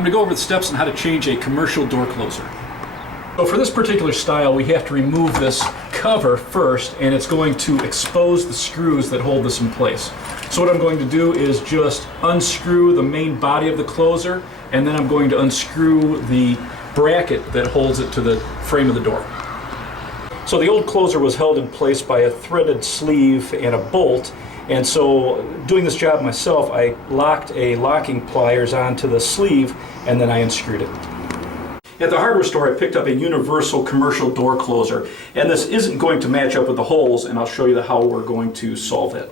I'm going to go over the steps on how to change a commercial door closer. So for this particular style, we have to remove this cover first, and it's going to expose the screws that hold this in place. So what I'm going to do is just unscrew the main body of the closer, and then I'm going to unscrew the bracket that holds it to the frame of the door. So the old closer was held in place by a threaded sleeve and a bolt, and so doing this job myself, I locked a locking pliers onto the sleeve and then I unscrewed it. At the hardware store, I picked up a universal commercial door closer, and this isn't going to match up with the holes, and I'll show you how we're going to solve it.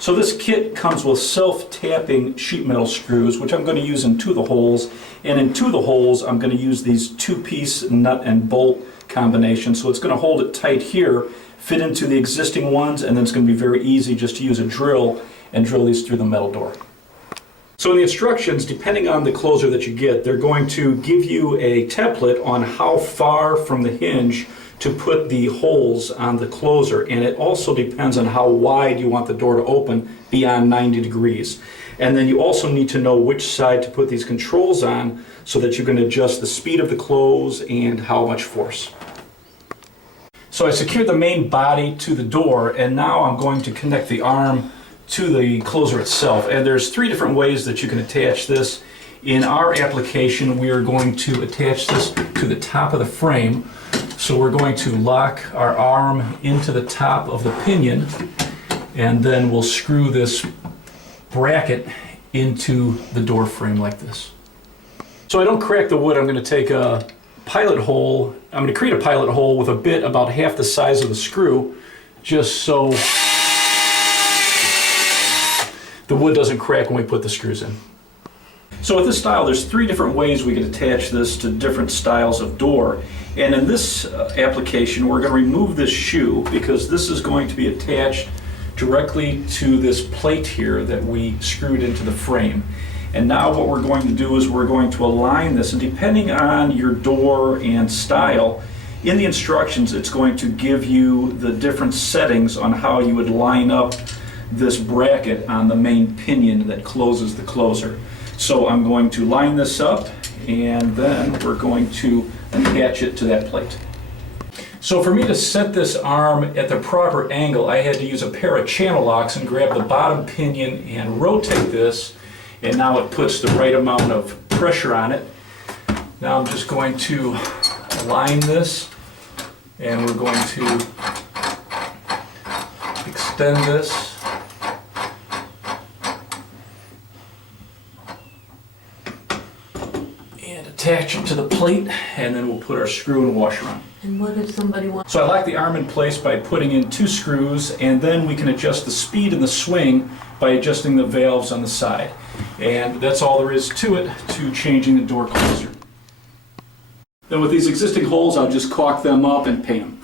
So this kit comes with self-tapping sheet metal screws, which I'm going to use in two of the holes, and in two of the holes I'm going to use these two-piece nut and bolt combination, so it's going to hold it tight here, fit into the existing ones, and then it's going to be very easy just to use a drill and drill these through the metal door. So in the instructions, depending on the closer that you get, they're going to give you a template on how far from the hinge to put the holes on the closer, and it also depends on how wide you want the door to open beyond 90 degrees. And then you also need to know which side to put these controls on so that you can adjust the speed of the close and how much force. So I secured the main body to the door, and now I'm going to connect the arm to the closer itself, and there's three different ways that you can attach this. In our application, we are going to attach this to the top of the frame, so we're going to lock our arm into the top of the pinion, and then we'll screw this bracket into the door frame like this. So I don't crack the wood, I'm going to take a pilot hole, I'm going to create a pilot hole with a bit about half the size of the screw, just so the wood doesn't crack when we put the screws in. So with this style, there's three different ways we can attach this to different styles of door. And in this application, we're going to remove this shoe because this is going to be attached directly to this plate here that we screwed into the frame. And now what we're going to do is we're going to align this, and depending on your door and style, in the instructions it's going to give you the different settings on how you would line up this bracket on the main pinion that closes the closer. So I'm going to line this up, and then we're going to attach it to that plate. So for me to set this arm at the proper angle, I had to use a pair of channel locks and grab the bottom pinion and rotate this, and now it puts the right amount of pressure on it. Now I'm just going to align this, and we're going to extend this. Attach them to the plate, and then we'll put our screw and washer on. And what if somebody wants... So I lock the arm in place by putting in two screws, and then we can adjust the speed and the swing by adjusting the valves on the side. And that's all there is to it, to changing the door closer. Then with these existing holes, I'll just caulk them up and paint them.